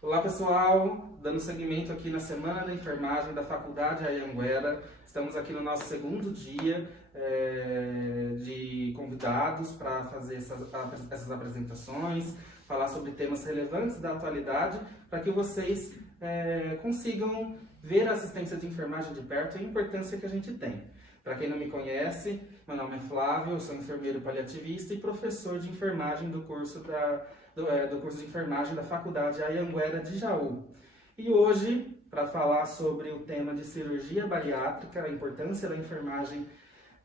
Olá pessoal, dando seguimento aqui na Semana da Enfermagem da Faculdade Anhanguera. Estamos aqui no nosso segundo dia de convidados para fazer essas apresentações, falar sobre temas relevantes da atualidade, para que vocês consigam ver a assistência de enfermagem de perto e a importância que a gente tem. Para quem não me conhece, meu nome é Flávio, eu sou enfermeiro paliativista e professor de enfermagem do curso de enfermagem da Faculdade Anhanguera de Jaú. E hoje, para falar sobre o tema de cirurgia bariátrica, a importância da enfermagem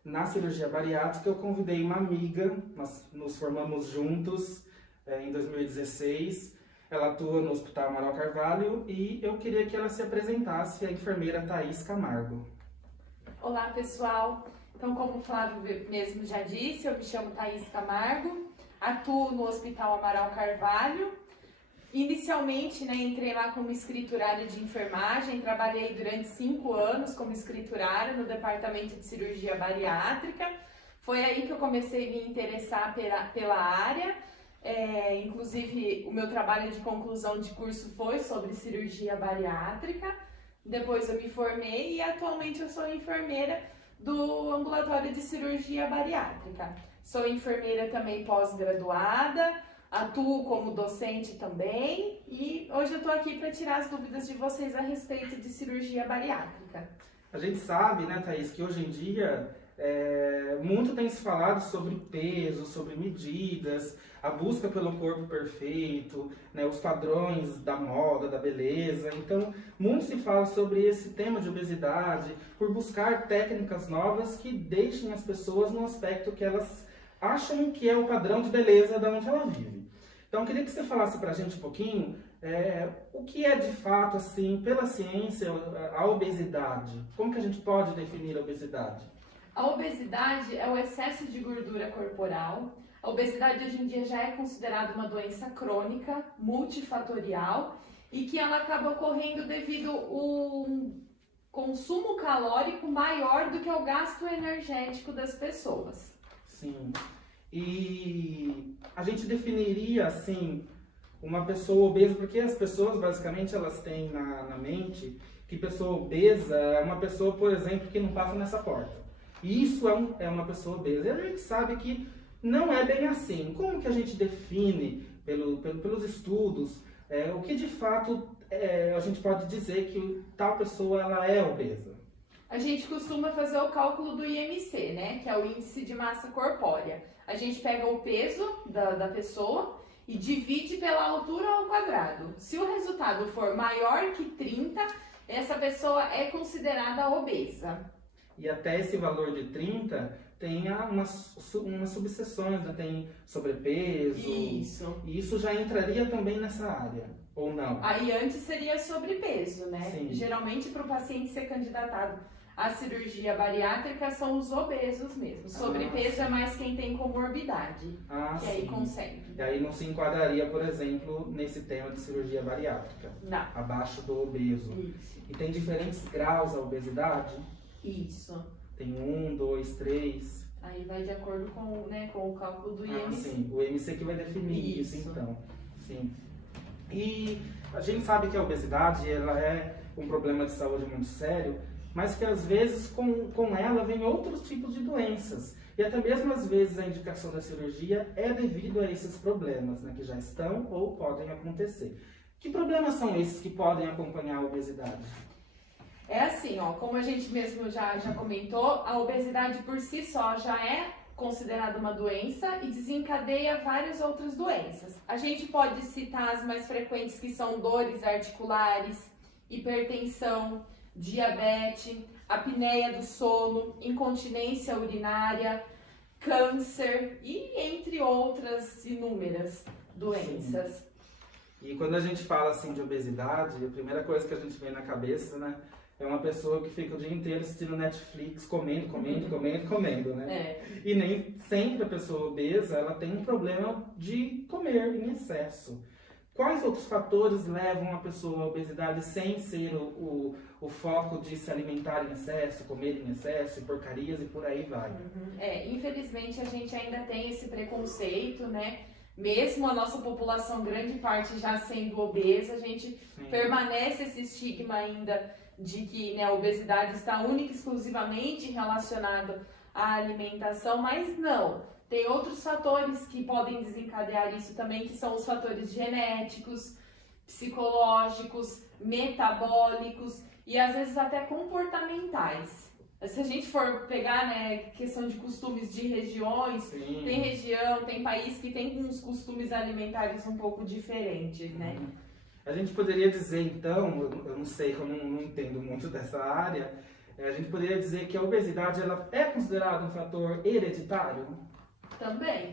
na cirurgia bariátrica, eu convidei uma amiga, nós nos formamos juntos em 2016, ela atua no Hospital Amaral Carvalho e eu queria que ela se apresentasse, a enfermeira Thaís Camargo. Olá pessoal, então como o Flávio mesmo já disse, eu me chamo Thaís Camargo, atuo no Hospital Amaral Carvalho. Inicialmente, entrei lá como escriturária de enfermagem, trabalhei durante 5 anos como escriturária no departamento de cirurgia bariátrica. Foi aí que eu comecei a me interessar pela área, inclusive o meu trabalho de conclusão de curso foi sobre cirurgia bariátrica. Depois eu me formei e atualmente eu sou enfermeira do ambulatório de cirurgia bariátrica. Sou enfermeira também pós-graduada, atuo como docente também e hoje eu estou aqui para tirar as dúvidas de vocês a respeito de cirurgia bariátrica. A gente sabe, né, Thaís, que hoje em dia muito tem se falado sobre peso, sobre medidas, a busca pelo corpo perfeito, né, os padrões da moda, da beleza. Então, muito se fala sobre esse tema de obesidade, por buscar técnicas novas que deixem as pessoas no aspecto que elas acham que é o padrão de beleza da onde ela vive. Então, eu queria que você falasse pra gente um pouquinho o que é de fato, assim, pela ciência, a obesidade. Como que a gente pode definir a obesidade? A obesidade é o excesso de gordura corporal. A obesidade hoje em dia já é considerada uma doença crônica, multifatorial, e que ela acaba ocorrendo devido a um consumo calórico maior do que o gasto energético das pessoas. Sim. E a gente definiria, assim, uma pessoa obesa, porque as pessoas, basicamente, elas têm na mente que pessoa obesa é uma pessoa, por exemplo, que não passa nessa porta. E isso é uma pessoa obesa. E a gente sabe que não é bem assim. Como que a gente define, pelos estudos, o que de fato a gente pode dizer que tal pessoa ela é obesa? A gente costuma fazer o cálculo do IMC, né? Que é o índice de massa corpórea. A gente pega o peso da pessoa e divide pela altura ao quadrado. Se o resultado for maior que 30, essa pessoa é considerada obesa. E até esse valor de 30 tem umas subseções, né? Tem sobrepeso. Isso. E isso já entraria também nessa área, ou não? Aí antes seria sobrepeso, né? Sim. Geralmente para o paciente ser candidatado à cirurgia bariátrica são os obesos mesmo. Sobrepeso é mais quem tem comorbidade, que aí consegue. E aí não se enquadraria, por exemplo, nesse tema de cirurgia bariátrica? Não. Abaixo do obeso. Isso. E tem diferentes graus a obesidade? Isso. Tem 1, 2, 3. Aí vai de acordo com o cálculo do IMC. Sim, o IMC que vai definir isso então. Sim. E a gente sabe que a obesidade ela é um problema de saúde muito sério, mas que às vezes com ela vem outros tipos de doenças. E até mesmo às vezes a indicação da cirurgia é devido a esses problemas, né, que já estão ou podem acontecer. Que problemas são esses que podem acompanhar a obesidade? É assim, como a gente mesmo já comentou, a obesidade por si só já é considerada uma doença e desencadeia várias outras doenças. A gente pode citar as mais frequentes, que são dores articulares, hipertensão, diabetes, apneia do sono, incontinência urinária, câncer e entre outras inúmeras doenças. Sim. E quando a gente fala assim de obesidade, a primeira coisa que a gente vê na cabeça, né, é uma pessoa que fica o dia inteiro assistindo Netflix, comendo, né? E nem sempre a pessoa obesa, ela tem um problema de comer em excesso. Quais outros fatores levam a pessoa à obesidade sem ser o foco de se alimentar em excesso, comer em excesso, porcarias e por aí vai? Infelizmente a gente ainda tem esse preconceito, né? Mesmo a nossa população, grande parte já sendo obesa, a gente permanece esse estigma ainda de que, né, a obesidade está única e exclusivamente relacionada à alimentação, mas não. Tem outros fatores que podem desencadear isso também, que são os fatores genéticos, psicológicos, metabólicos e às vezes até comportamentais. Se a gente for pegar, né, questão de costumes de regiões, tem região, tem país que tem uns costumes alimentares um pouco diferentes, né? A gente poderia dizer, então, eu não sei, que eu não entendo muito dessa área, a gente poderia dizer que a obesidade ela é considerada um fator hereditário? Também.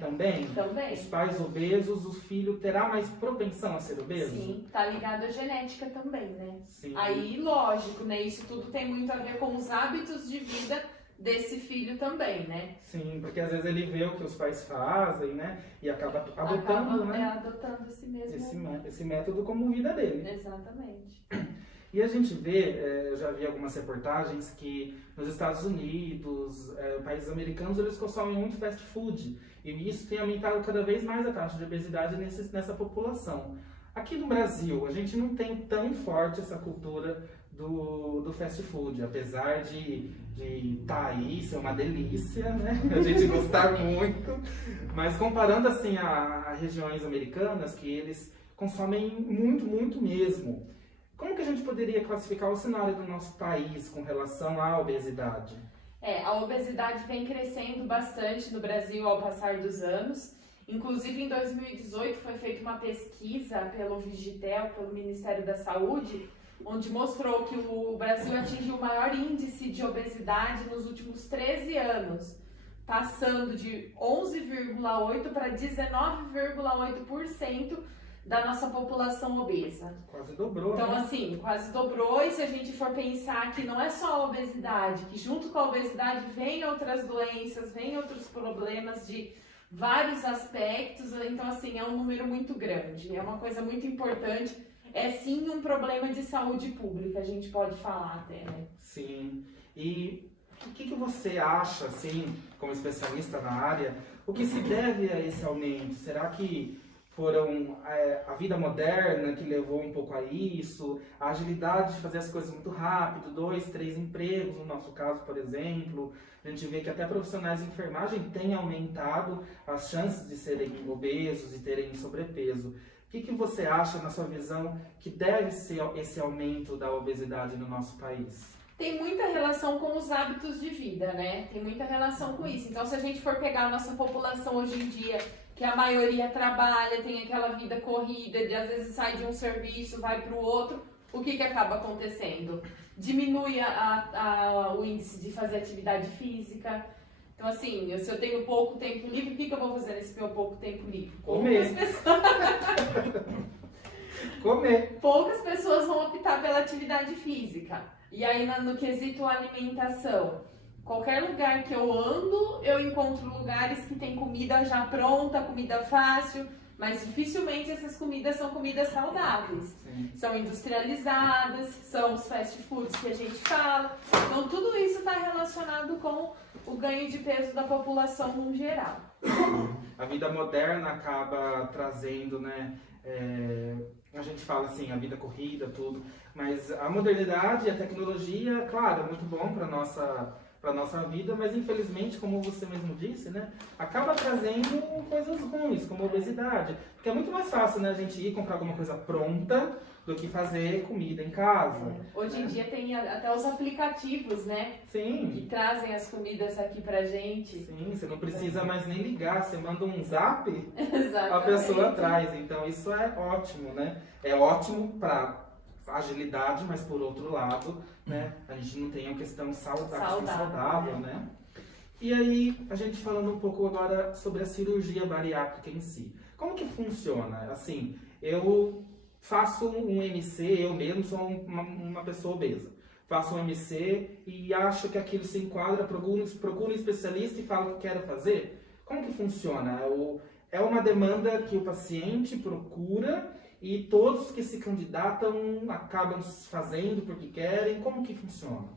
Os pais obesos, o filho terá mais propensão a ser obeso? Sim, tá ligado à genética também, né? Sim. Aí, lógico, né? Isso tudo tem muito a ver com os hábitos de vida desse filho também, né? Sim, porque às vezes ele vê o que os pais fazem, né? E acaba adotando, né? Adotando esse mesmo... Esse método como vida dele. Exatamente. E a gente vê, eu já vi algumas reportagens que nos Estados Unidos, países americanos, eles consomem muito fast food. E isso tem aumentado cada vez mais a taxa de obesidade nessa população. Aqui no Brasil, a gente não tem tão forte essa cultura do fast food, apesar de tá aí, ser uma delícia, né? A gente gostar muito. Mas comparando assim a regiões americanas, que eles consomem muito, muito mesmo. Como que a gente poderia classificar o cenário do nosso país com relação à obesidade? A obesidade vem crescendo bastante no Brasil ao passar dos anos. Inclusive, em 2018 foi feita uma pesquisa pelo Vigitel, pelo Ministério da Saúde, onde mostrou que o Brasil atingiu o maior índice de obesidade nos últimos 13 anos, passando de 11,8% para 19,8% da nossa população obesa. Quase dobrou, então, né? assim, quase dobrou. E se a gente for pensar que não é só a obesidade, que junto com a obesidade vem outras doenças, vem outros problemas de vários aspectos, então, assim, é um número muito grande. É uma coisa muito importante. É, sim, um problema de saúde pública, a gente pode falar até, né? Sim. E o que você acha, assim, como especialista na área, o que se deve a esse aumento? Será que foram a vida moderna que levou um pouco a isso, a agilidade de fazer as coisas muito rápido, 2, 3 empregos, no nosso caso, por exemplo. A gente vê que até profissionais de enfermagem têm aumentado as chances de serem obesos e terem sobrepeso. O que você acha, na sua visão, que deve ser esse aumento da obesidade no nosso país? Tem muita relação com os hábitos de vida, né? Tem muita relação com isso. Então, se a gente for pegar a nossa população hoje em dia, que a maioria trabalha, tem aquela vida corrida, de às vezes sai de um serviço, vai para o outro, o que acaba acontecendo? Diminui o índice de fazer atividade física. Então, assim, se eu tenho pouco tempo livre, o que eu vou fazer nesse meu pouco tempo livre? Comer. Comer. Poucas pessoas vão optar pela atividade física. E aí, no quesito alimentação, qualquer lugar que eu ando, eu encontro lugares que tem comida já pronta, comida fácil, mas dificilmente essas comidas são comidas saudáveis. Sim. São industrializadas, são os fast foods que a gente fala. Então, tudo isso está relacionado com o ganho de peso da população no geral. A vida moderna acaba trazendo, né? A gente fala assim, a vida corrida, tudo, mas a modernidade e a tecnologia, claro, é muito bom para nossa vida, mas infelizmente, como você mesmo disse, né, acaba trazendo coisas ruins, como a obesidade, porque é muito mais fácil, né, a gente ir comprar alguma coisa pronta do que fazer comida em casa. Hoje em dia tem até os aplicativos, né? Sim. Que trazem as comidas aqui pra gente. Sim, você não precisa mais nem ligar, você manda um zap, Exatamente. a pessoa traz. Então isso é ótimo, né? É ótimo para agilidade, mas por outro lado, né, a gente não tem a questão saudável, né? E aí, a gente falando um pouco agora sobre a cirurgia bariátrica em si. Como que funciona? Assim, eu faço um MC, eu mesmo sou uma pessoa obesa. Faço um MC e acho que aquilo se enquadra, procuro um especialista e falo o que quero fazer. Como que funciona? É uma demanda que o paciente procura e todos que se candidatam acabam fazendo porque querem. Como que funciona?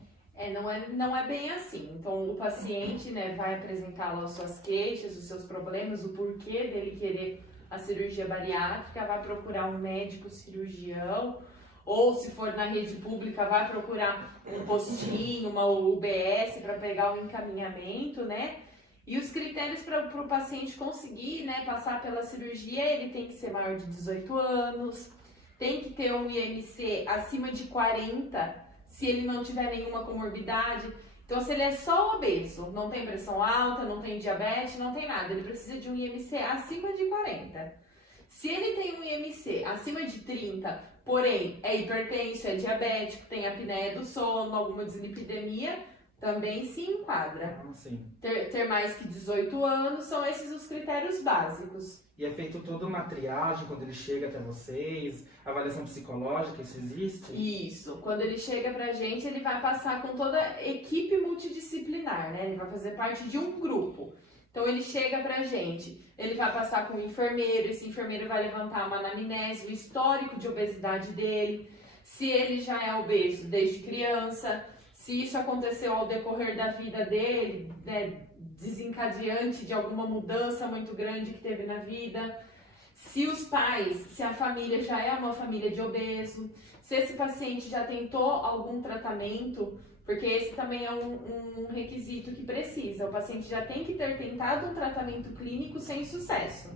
Não é bem assim. Então, o paciente, né, vai apresentar lá as suas queixas, os seus problemas, o porquê dele querer a cirurgia bariátrica, vai procurar um médico cirurgião, ou se for na rede pública, vai procurar um postinho, uma UBS para pegar o encaminhamento, né? E os critérios para o paciente conseguir, né, passar pela cirurgia, ele tem que ser maior de 18 anos, tem que ter um IMC acima de 40, se ele não tiver nenhuma comorbidade. Então, se ele é só obeso, não tem pressão alta, não tem diabetes, não tem nada, ele precisa de um IMC acima de 40. Se ele tem um IMC acima de 30, porém é hipertenso, é diabético, tem apneia do sono, alguma dislipidemia, também se enquadra. Ter mais que 18 anos, são esses os critérios básicos. E é feito toda uma triagem quando ele chega até vocês, avaliação psicológica, isso existe? Isso. Quando ele chega pra gente, ele vai passar com toda a equipe multidisciplinar, né? Ele vai fazer parte de um grupo. Então ele chega pra gente, ele vai passar com um enfermeiro, esse enfermeiro vai levantar uma anamnese, o histórico de obesidade dele, se ele já é obeso desde criança, se isso aconteceu ao decorrer da vida dele, né, desencadeante de alguma mudança muito grande que teve na vida, se os pais, se a família já é uma família de obeso, se esse paciente já tentou algum tratamento, porque esse também é um requisito que precisa, o paciente já tem que ter tentado um tratamento clínico sem sucesso.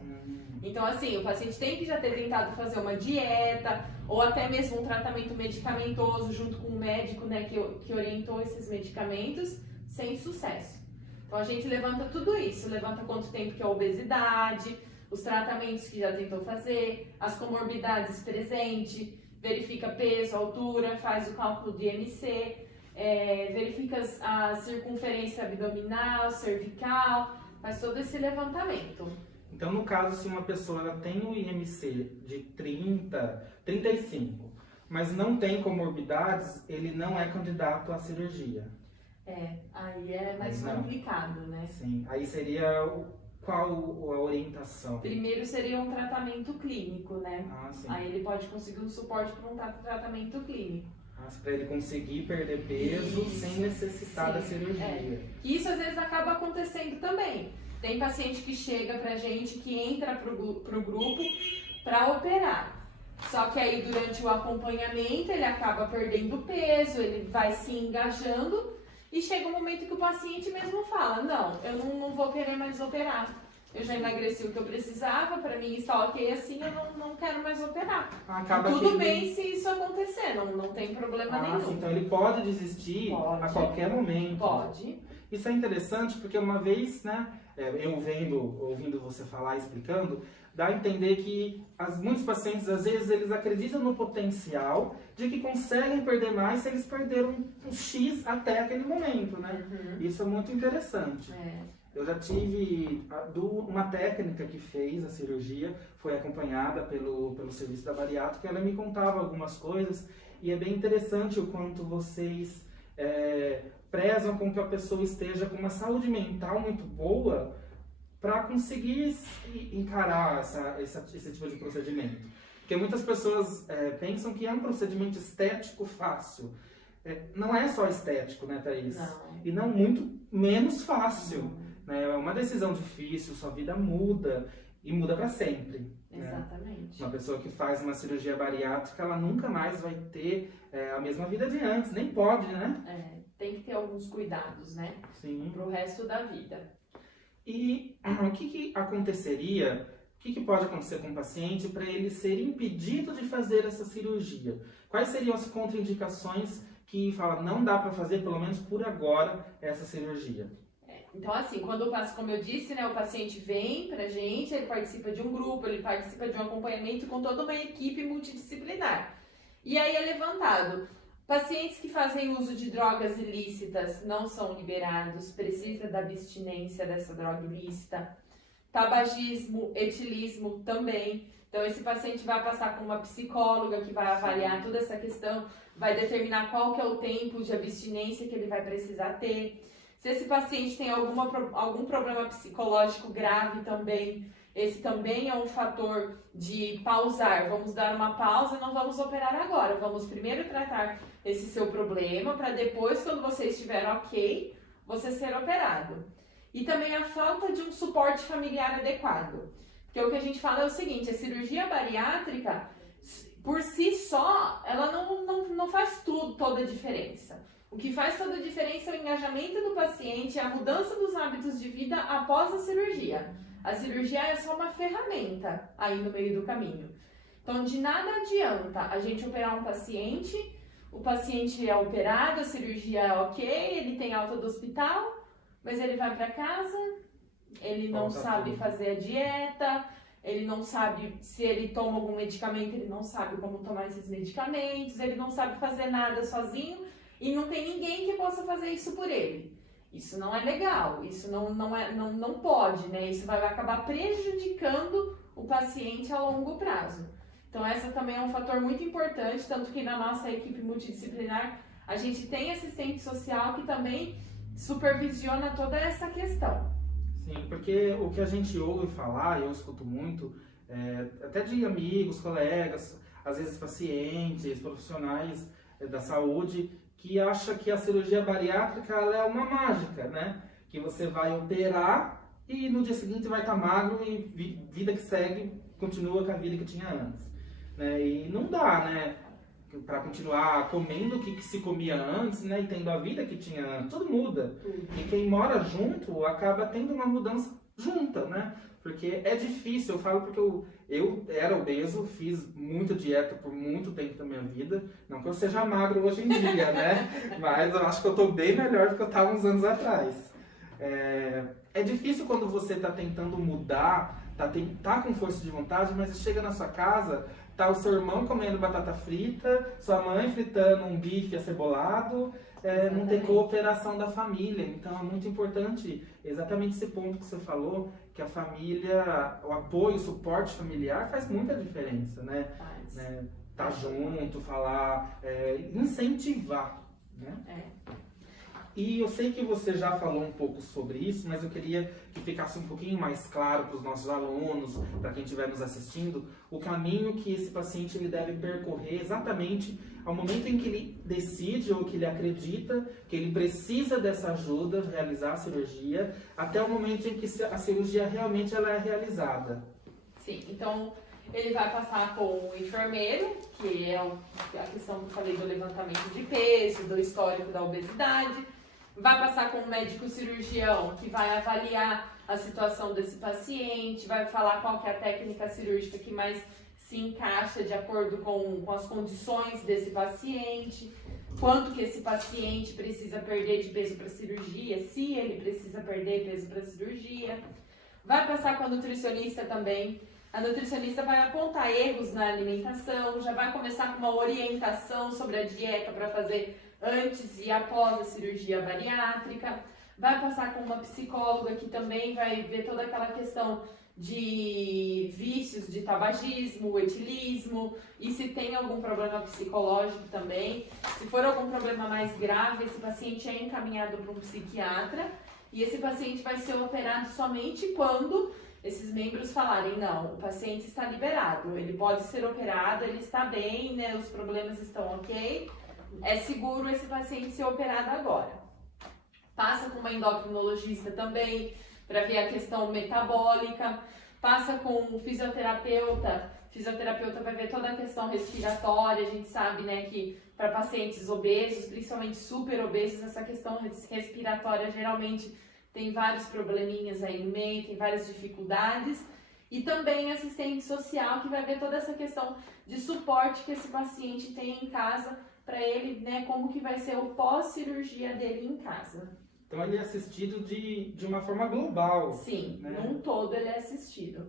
Então, assim, o paciente tem que já ter tentado fazer uma dieta, ou até mesmo um tratamento medicamentoso junto com o médico, né, que orientou esses medicamentos, sem sucesso. Então, a gente levanta tudo isso, levanta quanto tempo que é a obesidade, os tratamentos que já tentou fazer, as comorbidades presentes, verifica peso, altura, faz o cálculo de IMC, verifica a circunferência abdominal, cervical, faz todo esse levantamento. Então, no caso, se uma pessoa ela tem um IMC de 30, 35, mas não tem comorbidades, ele não é candidato à cirurgia. Aí é mais complicado, né? Sim, aí seria qual a orientação? Primeiro seria um tratamento clínico, né? Sim. Aí ele pode conseguir um suporte para um tratamento clínico. Para ele conseguir perder peso sem necessitar da cirurgia. Isso às vezes acaba acontecendo também. Tem paciente que chega pra gente, que entra pro grupo para operar. Só que aí durante o acompanhamento ele acaba perdendo peso, ele vai se engajando e chega um momento que o paciente mesmo fala, não, eu não vou querer mais operar. Eu já emagreci o que eu precisava, para mim está ok assim, eu não quero mais operar. Tudo bem se isso acontecer, não tem problema nenhum. Sim, então ele pode desistir a qualquer momento. Pode. Isso é interessante porque uma vez, né, eu ouvindo você falar e explicando, dá a entender que muitos pacientes, às vezes, eles acreditam no potencial de que conseguem perder mais se eles perderam um X até aquele momento, né? Isso é muito interessante. Eu já tive uma técnica que fez a cirurgia, foi acompanhada pelo serviço da bariátrica, ela me contava algumas coisas e é bem interessante o quanto vocês prezam com que a pessoa esteja com uma saúde mental muito boa para conseguir encarar esse tipo de procedimento. Porque muitas pessoas pensam que é um procedimento estético fácil. Não é só estético, né, Thaís? Não. E não muito menos fácil. Né? É uma decisão difícil, sua vida muda e muda para sempre. Exatamente. Né? Uma pessoa que faz uma cirurgia bariátrica, ela nunca mais vai ter a mesma vida de antes, nem pode, né? Tem que ter alguns cuidados, né? Sim. Pro resto da vida. E o que aconteceria, o que pode acontecer com o paciente para ele ser impedido de fazer essa cirurgia? Quais seriam as contraindicações que fala não dá para fazer, pelo menos por agora, essa cirurgia? Então, assim, como eu disse, né, o paciente vem pra gente, ele participa de um grupo, ele participa de um acompanhamento com toda uma equipe multidisciplinar. E aí é levantado. Pacientes que fazem uso de drogas ilícitas não são liberados, precisa da abstinência dessa droga ilícita. Tabagismo, etilismo também. Então, esse paciente vai passar com uma psicóloga que vai avaliar toda essa questão, vai determinar qual que é o tempo de abstinência que ele vai precisar ter. Se esse paciente tem algum problema psicológico grave também, esse também é um fator de pausar. Vamos dar uma pausa, não vamos operar agora. Vamos primeiro tratar esse seu problema, para depois, quando você estiver ok, você ser operado. E também a falta de um suporte familiar adequado. Porque Porque o que a gente fala é o seguinte, a cirurgia bariátrica, por si só, ela não faz toda a diferença. O que faz toda a diferença é o engajamento do paciente, a mudança dos hábitos de vida após a cirurgia. A cirurgia é só uma ferramenta aí no meio do caminho. Então, de nada adianta a gente operar um paciente, o paciente é operado, a cirurgia é ok, ele tem alta do hospital, mas ele vai para casa, ele não sabe fazer a dieta, ele não sabe se ele toma algum medicamento, ele não sabe como tomar esses medicamentos, ele não sabe fazer nada sozinho e não tem ninguém que possa fazer isso por ele. Isso não é legal, isso não pode, né? Isso vai acabar prejudicando o paciente a longo prazo. Então, essa também é um fator muito importante, tanto que na nossa equipe multidisciplinar, a gente tem assistente social que também supervisiona toda essa questão. Sim, porque o que a gente ouve falar, e eu escuto muito, até de amigos, colegas, às vezes pacientes, profissionais da saúde, que acha que a cirurgia bariátrica ela é uma mágica, né? Que você vai operar e no dia seguinte vai estar magro e vida que segue, continua com a vida que tinha antes. Né? E não dá, né? Para continuar comendo o que se comia antes, né? E tendo a vida que tinha antes, tudo muda. E quem mora junto acaba tendo uma mudança junta, né? Porque é difícil, eu falo porque eu era obeso, fiz muita dieta por muito tempo da minha vida. Não que eu seja magro hoje em dia, né? Mas eu acho que eu tô bem melhor do que eu estava uns anos atrás. É difícil quando você está tentando mudar, tá com força de vontade, mas chega na sua casa, tá o seu irmão comendo batata frita, sua mãe fritando um bife acebolado, não tem cooperação da família. Então é muito importante exatamente esse ponto que você falou, que a família, o apoio, o suporte familiar faz muita diferença, né? Tá junto, falar, incentivar, né? E eu sei que você já falou um pouco sobre isso, mas eu queria que ficasse um pouquinho mais claro para os nossos alunos, para quem estiver nos assistindo, o caminho que esse paciente ele deve percorrer exatamente ao momento em que ele decide ou que ele acredita que ele precisa dessa ajuda, realizar a cirurgia, até o momento em que a cirurgia realmente ela é realizada. Sim, então ele vai passar com o enfermeiro, que é a questão que eu falei do levantamento de peso, do histórico da obesidade. Vai passar com o médico cirurgião, que vai avaliar a situação desse paciente, vai falar qual que é a técnica cirúrgica que mais se encaixa de acordo com as condições desse paciente, quanto que esse paciente precisa perder de peso para cirurgia, se ele precisa perder peso para cirurgia. Vai passar com a nutricionista também. A nutricionista vai apontar erros na alimentação, já vai começar com uma orientação sobre a dieta para fazer antes e após a cirurgia bariátrica. Vai passar com uma psicóloga que também vai ver toda aquela questão de vícios de tabagismo, etilismo, e se tem algum problema psicológico também. Se for algum problema mais grave, esse paciente é encaminhado para um psiquiatra e esse paciente vai ser operado somente quando esses membros falarem, não, o paciente está liberado, ele pode ser operado, ele está bem, né, os problemas estão ok, é seguro esse paciente ser operado agora. Passa com uma endocrinologista também, para ver a questão metabólica, passa com o fisioterapeuta vai ver toda a questão respiratória, a gente sabe, né, que para pacientes obesos, principalmente super obesos, essa questão respiratória geralmente tem vários probleminhas aí no meio, tem várias dificuldades. E também assistente social que vai ver toda essa questão de suporte que esse paciente tem em casa para ele, né, como que vai ser o pós-cirurgia dele em casa. Então ele é assistido de uma forma global. Sim, né? num todo ele é assistido.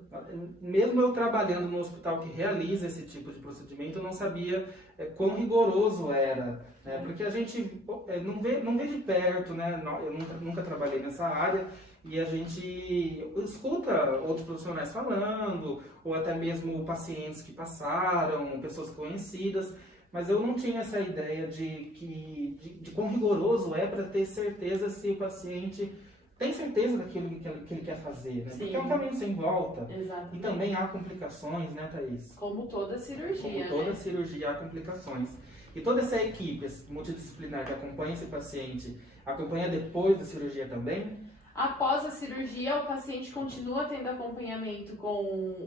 Mesmo eu trabalhando no hospital que realiza esse tipo de procedimento, eu não sabia quão rigoroso era. Né? Porque a gente não vê de perto, né? Eu nunca trabalhei nessa área, e a gente escuta outros profissionais falando, ou até mesmo pacientes que passaram, pessoas conhecidas, mas eu não tinha essa ideia de quão rigoroso é para ter certeza se o paciente tem certeza daquilo que ele quer fazer, né? Porque é um caminho sem volta. Exatamente. E também há complicações, né, Thaís? Como toda cirurgia, Como toda cirurgia há complicações. E toda essa equipe multidisciplinar que acompanha esse paciente, acompanha depois da cirurgia também? Após a cirurgia, o paciente continua tendo acompanhamento com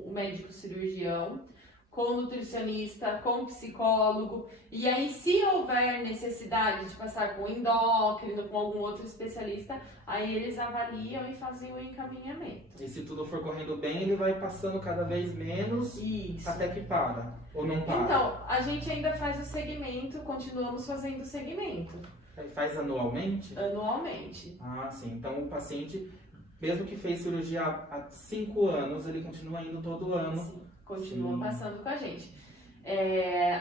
o médico cirurgião, com o nutricionista, com o psicólogo. E aí, se houver necessidade de passar com o endócrino, com algum outro especialista, aí eles avaliam e fazem o encaminhamento. E se tudo for correndo bem, ele vai passando cada vez menos Isso. até que para, ou não para? Então, a gente ainda faz o segmento, continuamos fazendo o segmento. Aí faz anualmente? Anualmente. Ah, sim. Então o paciente, mesmo que fez cirurgia há 5 anos, ele continua indo todo ano. Sim, continua Sim. passando com a gente.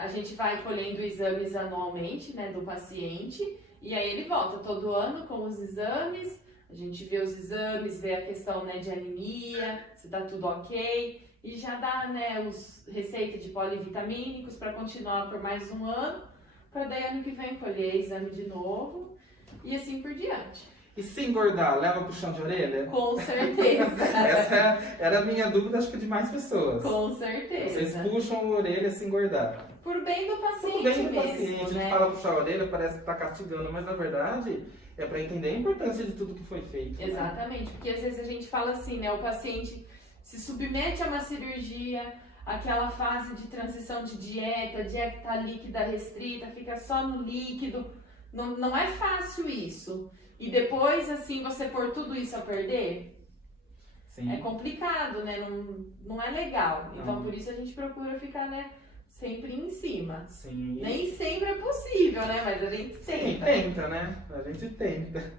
A gente vai colhendo exames anualmente, né, do paciente, e aí ele volta todo ano com os exames, a gente vê os exames, vê a questão, né, de anemia, se tá tudo ok, e já dá, né, os receitas de polivitamínicos para continuar por mais um ano, para daí ano que vem colher exame de novo, e assim por diante. E se engordar, leva puxão de orelha? Com certeza. Essa era a minha dúvida, acho que de mais pessoas. Com certeza. Vocês puxam a orelha se engordar. Por bem do paciente Tudo bem do mesmo, paciente, a gente né? fala puxar a orelha, parece que tá castigando, mas na verdade é para entender a importância de tudo que foi feito. né? Exatamente, porque às vezes a gente fala assim, né? O paciente se submete a uma cirurgia, aquela fase de transição de dieta tá líquida, restrita, fica só no líquido. Não é fácil isso. E depois, assim, você pôr tudo isso a perder, Sim. é complicado, né? Não é legal. Então, Não. por isso a gente procura ficar, né, sempre em cima. Sim. Nem sempre é possível, né? Mas a gente Sim, tenta. tenta, né? A gente tenta.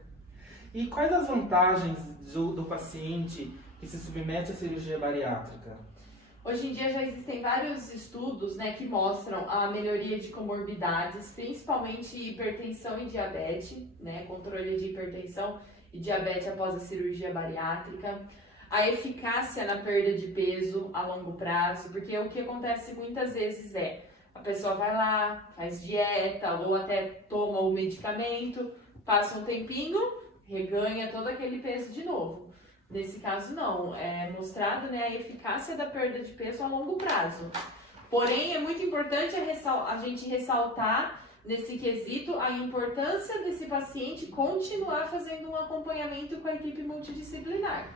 E quais as vantagens do paciente que se submete à cirurgia bariátrica? Hoje em dia já existem vários estudos, né, que mostram a melhoria de comorbidades, principalmente hipertensão e diabetes, né, controle de hipertensão e diabetes após a cirurgia bariátrica, a eficácia na perda de peso a longo prazo, porque o que acontece muitas vezes é a pessoa vai lá, faz dieta ou até toma o medicamento, passa um tempinho, reganha todo aquele peso de novo. Nesse caso, não. É mostrado, né, a eficácia da perda de peso a longo prazo. Porém, é muito importante a gente ressaltar, nesse quesito, a importância desse paciente continuar fazendo um acompanhamento com a equipe multidisciplinar.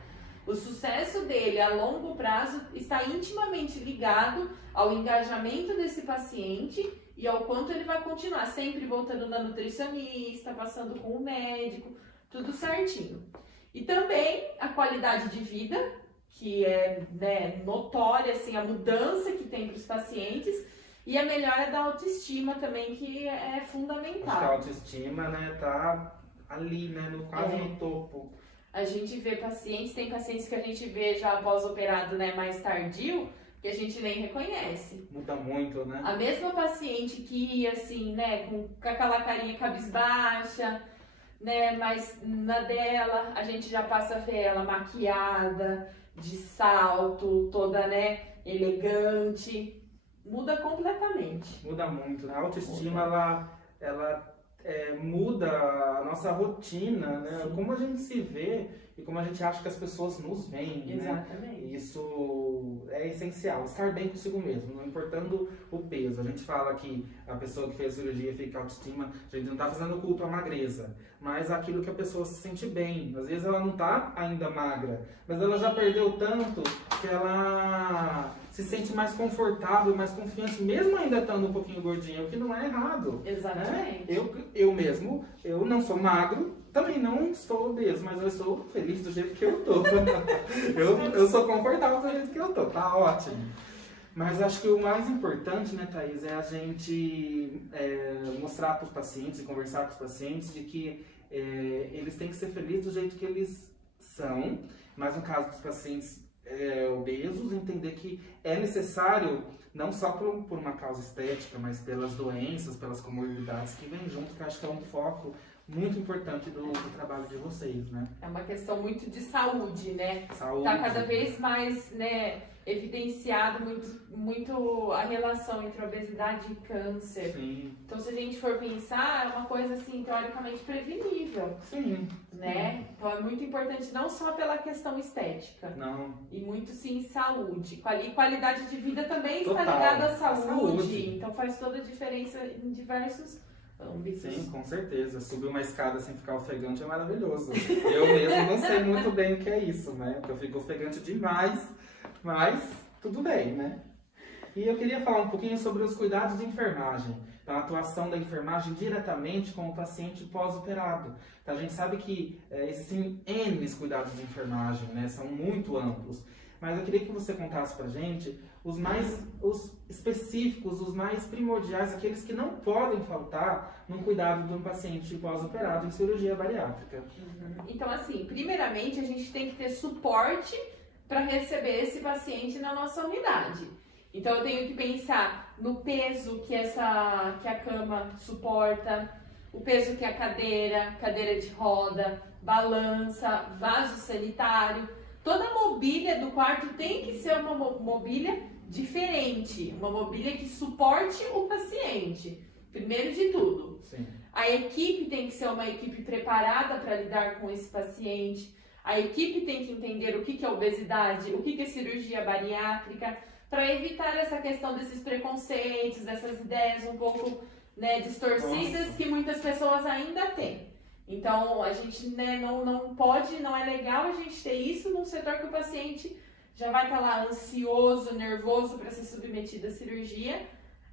O sucesso dele a longo prazo está intimamente ligado ao engajamento desse paciente e ao quanto ele vai continuar sempre voltando na nutricionista, passando com o médico, tudo certinho. E também a qualidade de vida, que é, né, notória, assim, a mudança que tem para os pacientes, e a melhora da autoestima também, que é fundamental. Acho que a autoestima, né, tá ali, né, quase É. no topo. A gente vê pacientes, tem pacientes que a gente vê já pós-operado, né, mais tardio, que a gente nem reconhece. Muda muito, né? A mesma paciente que ia, assim, né, com aquela carinha cabisbaixa, né, mas na dela a gente já passa a ver ela maquiada, de salto, toda, né, elegante, muda completamente. Muda muito, né? A autoestima, ela muda a nossa rotina, né? Sim. Como a gente se vê e como a gente acha que as pessoas nos veem, né? Exatamente. Isso é essencial, estar bem consigo mesmo, não importando o peso. A gente fala que a pessoa que fez cirurgia fica autoestima, a gente não está fazendo culto à magreza, mas aquilo que a pessoa se sente bem. Às vezes ela não está ainda magra, mas ela já perdeu tanto que ela se sente mais confortável, mais confiante, mesmo ainda estando um pouquinho gordinha, o que não é errado. Exatamente. Né? Eu mesmo, eu não sou magro, também não estou obeso, mas eu estou feliz do jeito que eu tô. eu sou confortável do jeito que eu tô, tá ótimo. Mas acho que o mais importante, né, Thaís, é a gente mostrar para os pacientes e conversar com os pacientes de que eles têm que ser felizes do jeito que eles são, mas no caso dos pacientes obesos, entender que é necessário, não só por uma causa estética, mas pelas doenças, pelas comorbidades que vêm junto, que eu acho que é um foco muito importante do trabalho de vocês, né? É uma questão muito de saúde, né? Saúde. Tá cada vez mais, né, evidenciado muito a relação entre obesidade e câncer. Sim. Então, se a gente for pensar, é uma coisa, assim, teoricamente prevenível, Sim. né? Então, é muito importante não só pela questão estética, Não. e muito, sim, saúde. E qualidade de vida também está Total. ligada à A saúde. saúde. Então, faz toda a diferença em diversos âmbitos. Sim, com certeza. Subir uma escada sem ficar ofegante é maravilhoso. Eu mesmo não sei muito bem o que é isso, né? Porque eu fico ofegante demais, mas tudo bem, né? E eu queria falar um pouquinho sobre os cuidados de enfermagem, a atuação da enfermagem diretamente com o paciente pós-operado. Então, a gente sabe que existem N cuidados de enfermagem, né? São muito amplos. Mas eu queria que você contasse pra gente os específicos, os mais primordiais, aqueles que não podem faltar no cuidado de um paciente pós-operado em cirurgia bariátrica. Então, assim, primeiramente a gente tem que ter suporte para receber esse paciente na nossa unidade. Então, eu tenho que pensar no peso que a cama suporta, o peso que a cadeira de roda, balança, vaso sanitário. Toda a mobília do quarto tem que ser uma mobília diferente, uma mobília que suporte o paciente, primeiro de tudo. Sim. A equipe tem que ser uma equipe preparada para lidar com esse paciente. A equipe tem que entender o que é obesidade, o que é cirurgia bariátrica, para evitar essa questão desses preconceitos, dessas ideias um pouco, né, distorcidas. Nossa. Que muitas pessoas ainda têm. Então, a gente, né, não pode, não é legal a gente ter isso num setor que o paciente já vai estar lá ansioso, nervoso para ser submetido à cirurgia.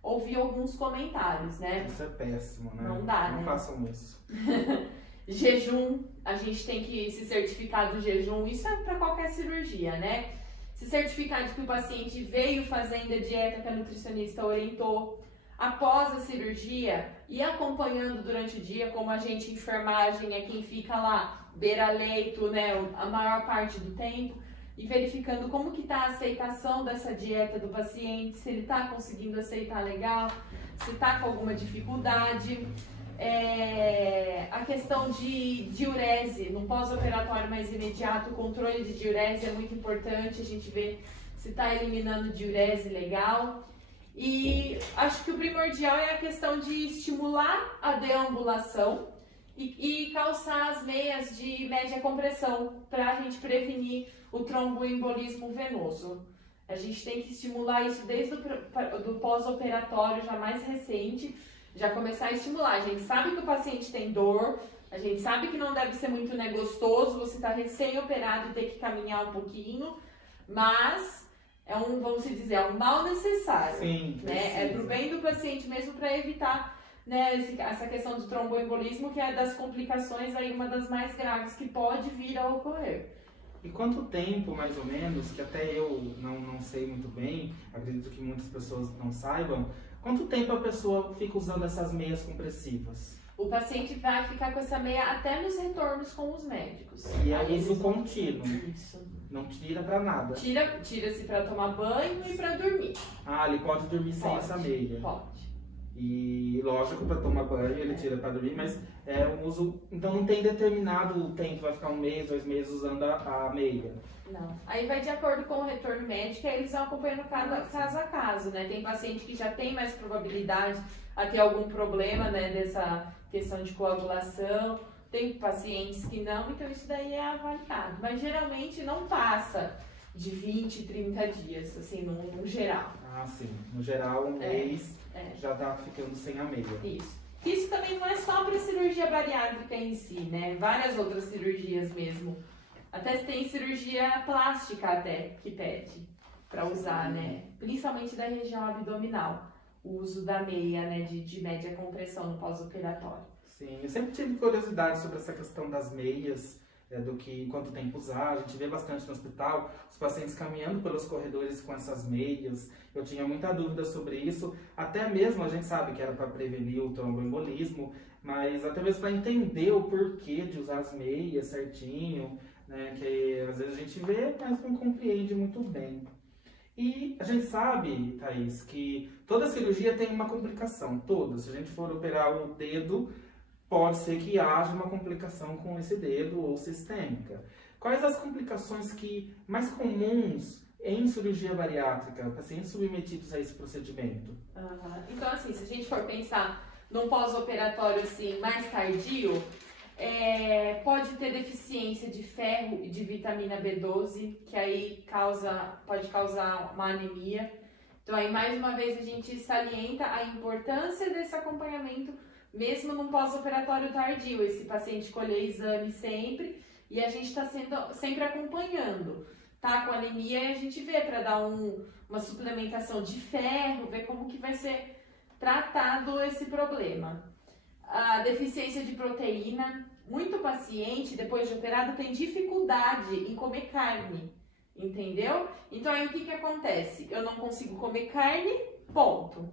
Ouvi alguns comentários, né? Isso é péssimo, né? Não dá, não né? façam isso. Jejum, a gente tem que se certificar do jejum, isso é para qualquer cirurgia, né? Se certificar de que o paciente veio fazendo a dieta que a nutricionista orientou. Após a cirurgia e acompanhando durante o dia, como agente de enfermagem é quem fica lá, beira-leito, né, a maior parte do tempo, e verificando como que está a aceitação dessa dieta do paciente, se ele está conseguindo aceitar legal, se está com alguma dificuldade. A questão de diurese, no pós-operatório mais imediato, o controle de diurese é muito importante, a gente vê se está eliminando diurese legal. E acho que o primordial é a questão de estimular a deambulação e calçar as meias de média compressão para a gente prevenir o tromboembolismo venoso. A gente tem que estimular isso desde o pós-operatório já mais recente, já começar a estimular. A gente sabe que o paciente tem dor, a gente sabe que não deve ser muito, né, gostoso você estar recém-operado e ter que caminhar um pouquinho, mas vamos dizer, é um mal necessário. Sim, né? É pro bem do paciente mesmo, para evitar, né, essa questão do tromboembolismo, que é das complicações aí uma das mais graves que pode vir a ocorrer. E quanto tempo, mais ou menos, que até eu não sei muito bem, acredito que muitas pessoas não saibam, quanto tempo a pessoa fica usando essas meias compressivas? O paciente vai ficar com essa meia até nos retornos com os médicos. E é uso contínuo. Isso. Não tira pra nada. Tira-se pra tomar banho e pra dormir. Ah, ele pode dormir sem essa meia. Pode. E lógico, para tomar banho ele tira para dormir, mas é um uso. Então não tem determinado tempo, vai ficar 1 mês, 2 meses usando a meia. Não. Aí vai de acordo com o retorno médico, aí eles vão acompanhando caso a caso, né? Tem paciente que já tem mais probabilidade a ter algum problema, né, dessa questão de coagulação. Tem pacientes que não, então isso daí é avaliado. Mas geralmente não passa de 20, 30 dias, assim, no geral. Ah, sim. No geral, 1 mês já tá ficando sem a meia. Isso. Isso também não é só para cirurgia bariátrica em si, né? Várias outras cirurgias mesmo. Até tem cirurgia plástica até que pede para usar, né? Principalmente da região abdominal. O uso da meia, né? De média compressão no pós-operatório. Sim, eu sempre tive curiosidade sobre essa questão das meias, do que quanto tempo usar. A gente vê bastante no hospital os pacientes caminhando pelos corredores com essas meias. Eu tinha muita dúvida sobre isso, até mesmo a gente sabe que era para prevenir o tromboembolismo, mas até mesmo para entender o porquê de usar as meias certinho, né, que às vezes a gente vê, mas não compreende muito bem. E a gente sabe, Thaís, que toda cirurgia tem uma complicação, toda. Se a gente for operar o dedo, pode ser que haja uma complicação com esse dedo ou sistêmica. Quais as complicações mais comuns em cirurgia bariátrica, pacientes submetidos a esse procedimento? Então, assim, se a gente for pensar num pós-operatório assim, mais tardio, pode ter deficiência de ferro e de vitamina B12, que aí pode causar uma anemia. Então, aí mais uma vez a gente salienta a importância desse acompanhamento mesmo num pós-operatório tardio. Esse paciente colher exame sempre e a gente está sempre acompanhando. Tá com anemia e a gente vê para dar uma suplementação de ferro, ver como que vai ser tratado esse problema. A deficiência de proteína, muito paciente depois de operado tem dificuldade em comer carne, entendeu? Então aí o que acontece? Eu não consigo comer carne, ponto.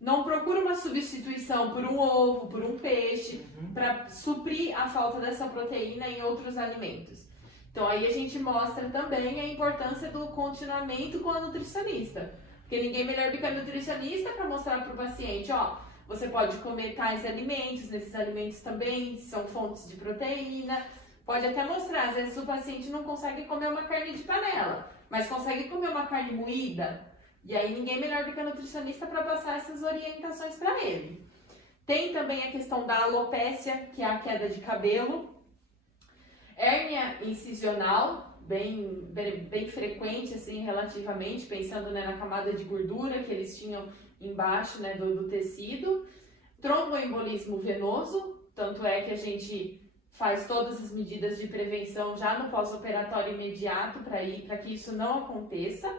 Não procuro uma substituição por um ovo, por um peixe, para suprir a falta dessa proteína em outros alimentos. Então aí a gente mostra também a importância do continuamento com a nutricionista. Porque ninguém melhor do que a nutricionista para mostrar para o paciente, ó, você pode comer tais alimentos, nesses alimentos também são fontes de proteína. Pode até mostrar, às vezes o paciente não consegue comer uma carne de panela, mas consegue comer uma carne moída. E aí ninguém melhor do que a nutricionista para passar essas orientações para ele. Tem também a questão da alopécia, que é a queda de cabelo. Hérnia incisional, bem frequente, assim, relativamente, pensando, né, na camada de gordura que eles tinham embaixo, né, do tecido. Tromboembolismo venoso, tanto é que a gente faz todas as medidas de prevenção já no pós-operatório imediato para que isso não aconteça.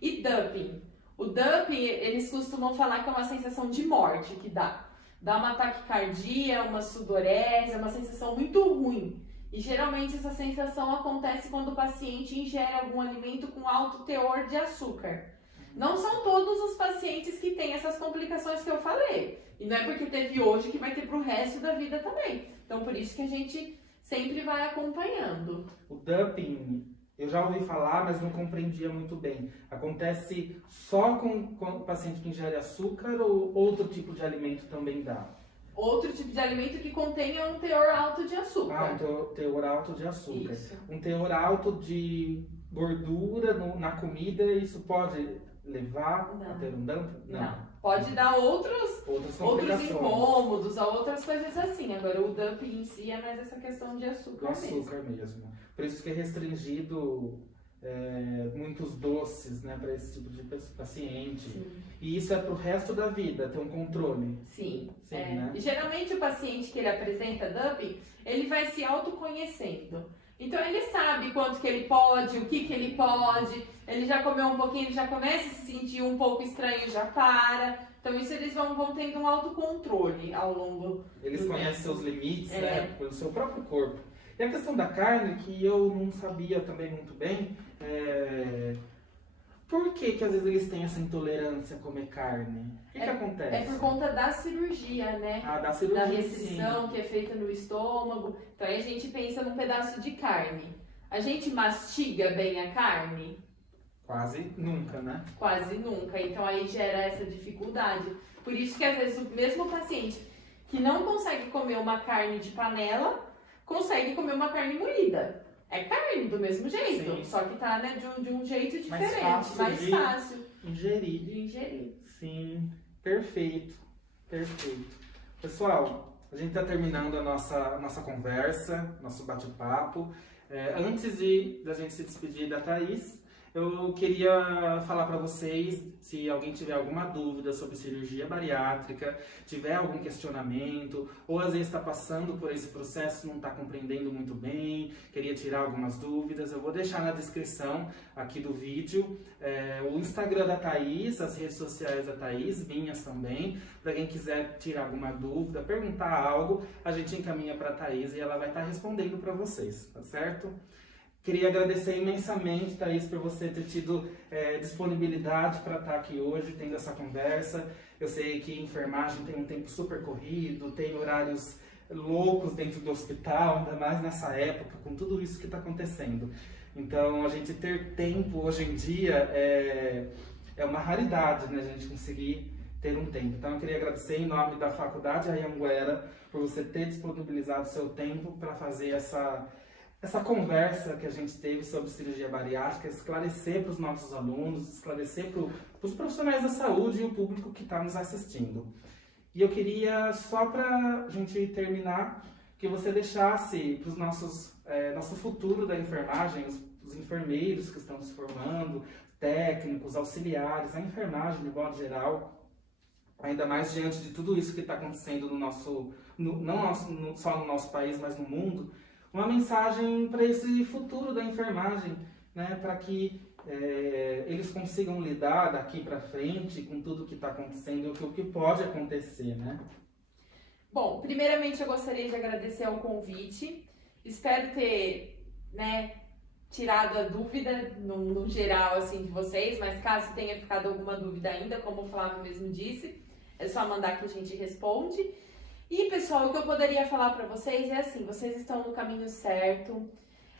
E dumping. O dumping, eles costumam falar que é uma sensação de morte que dá. Dá uma taquicardia, uma sudorese, é uma sensação muito ruim. E geralmente essa sensação acontece quando o paciente ingere algum alimento com alto teor de açúcar. Não são todos os pacientes que têm essas complicações que eu falei. E não é porque teve hoje que vai ter pro resto da vida também. Então por isso que a gente sempre vai acompanhando. O dumping, eu já ouvi falar, mas não compreendia muito bem. Acontece só com o paciente que ingere açúcar ou outro tipo de alimento também dá? Outro tipo de alimento que contenha um teor alto de açúcar. Um teor alto de açúcar. Isso. Um teor alto de gordura na comida, isso pode levar a ter um dumping? Não. Pode dar outros incômodos, outras coisas assim. Agora, o dumping em si é mais essa questão de açúcar mesmo. Por isso que é restringido muitos doces, né, para esse tipo de paciente. Sim. E isso é pro resto da vida, ter um controle. Sim. Né? E geralmente o paciente que ele apresenta dumping, ele vai se autoconhecendo. Então ele sabe quanto que ele pode, o que ele pode, ele já comeu um pouquinho, ele já começa a se sentir um pouco estranho, já para. Então isso eles vão tendo um autocontrole ao longo Eles conhecem seus limites, né, pelo seu próprio corpo. E a questão da carne, que eu não sabia também muito bem, por que às vezes eles têm essa intolerância a comer carne? O que acontece? É por conta da cirurgia, né? Da cirurgia, da restrição que é feita no estômago. Então aí a gente pensa num pedaço de carne. A gente mastiga bem a carne? Quase nunca, né? Quase nunca. Então aí gera essa dificuldade. Por isso que às vezes o mesmo paciente que não consegue comer uma carne de panela, consegue comer uma carne moída. É carne do mesmo jeito, sim, só que tá, né, de um jeito diferente, mais fácil de ingerir. Sim, perfeito. Pessoal, a gente está terminando a nossa conversa, nosso bate-papo. Antes da gente se despedir da Thaís, eu queria falar para vocês, se alguém tiver alguma dúvida sobre cirurgia bariátrica, tiver algum questionamento, ou às vezes está passando por esse processo, não está compreendendo muito bem, queria tirar algumas dúvidas, eu vou deixar na descrição aqui do vídeo o Instagram da Thaís, as redes sociais da Thaís, minhas também, para quem quiser tirar alguma dúvida, perguntar algo, a gente encaminha para a Thaís e ela vai estar respondendo para vocês, tá certo? Queria agradecer imensamente, Thaís, por você ter tido disponibilidade para estar aqui hoje, tendo essa conversa. Eu sei que enfermagem tem um tempo super corrido, tem horários loucos dentro do hospital, ainda mais nessa época, com tudo isso que está acontecendo. Então, a gente ter tempo hoje em dia é uma raridade, né? A gente conseguir ter um tempo. Então, eu queria agradecer em nome da Faculdade Anhanguera por você ter disponibilizado seu tempo para fazer essa conversa que a gente teve sobre cirurgia bariátrica, esclarecer para os nossos alunos, esclarecer para os profissionais da saúde e o público que está nos assistindo. E eu queria, só para a gente terminar, que você deixasse para os nosso futuro da enfermagem, os enfermeiros que estão se formando, técnicos, auxiliares, a enfermagem de modo geral, ainda mais diante de tudo isso que está acontecendo no nosso, só no nosso país, mas no mundo, uma mensagem para esse futuro da enfermagem, né? Para que eles consigam lidar daqui para frente com tudo que está acontecendo e o que pode acontecer, né? Bom, primeiramente eu gostaria de agradecer ao convite. Espero ter, né, tirado a dúvida no geral assim de vocês, mas caso tenha ficado alguma dúvida ainda, como o Flávio mesmo disse, é só mandar que a gente responde. E pessoal, o que eu poderia falar para vocês é assim, vocês estão no caminho certo.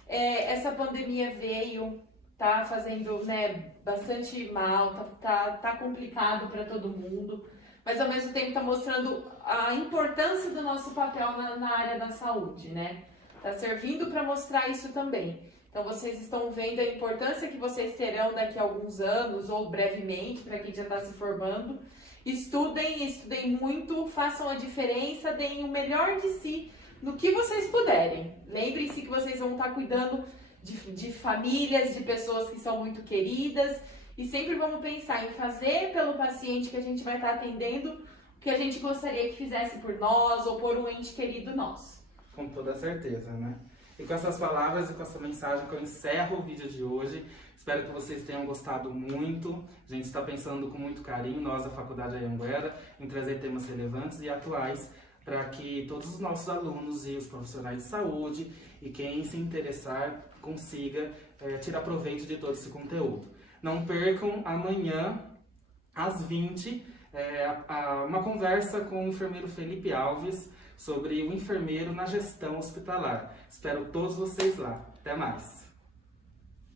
Essa pandemia veio, tá fazendo, né, bastante mal, tá complicado para todo mundo, mas ao mesmo tempo tá mostrando a importância do nosso papel na área da saúde, né? Tá servindo para mostrar isso também. Então vocês estão vendo a importância que vocês terão daqui a alguns anos ou brevemente, para quem já está se formando. Estudem muito, façam a diferença, deem o melhor de si no que vocês puderem. Lembrem-se que vocês vão estar cuidando de famílias, de pessoas que são muito queridas, e sempre vamos pensar em fazer pelo paciente que a gente vai estar atendendo o que a gente gostaria que fizesse por nós ou por um ente querido nosso. Com toda certeza, né? E com essas palavras e com essa mensagem que eu encerro o vídeo de hoje. Espero que vocês tenham gostado muito. A gente está pensando com muito carinho, nós da Faculdade Anhanguera, em trazer temas relevantes e atuais para que todos os nossos alunos e os profissionais de saúde e quem se interessar consiga tirar proveito de todo esse conteúdo. Não percam amanhã, às 20, uma conversa com o enfermeiro Felipe Alves sobre o enfermeiro na gestão hospitalar. Espero todos vocês lá. Até mais!